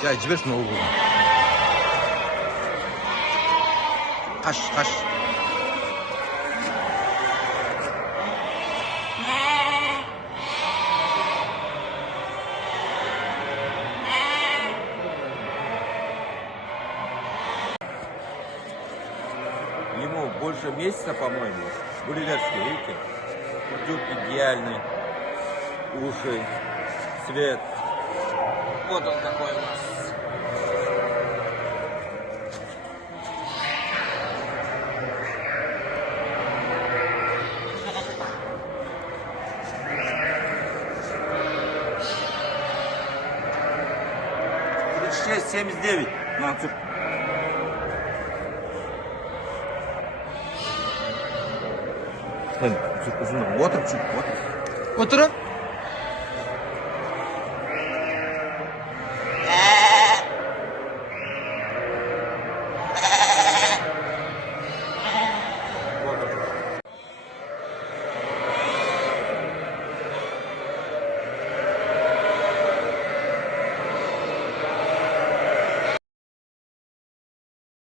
Ya жіберсін ол болған. Қаш. Ему больше месяца, по-моему. Гулливерский, видите? Зуб идеальный. Уши, цвет. Вот он какой у нас. Шесть 79. Мансур. Отыр.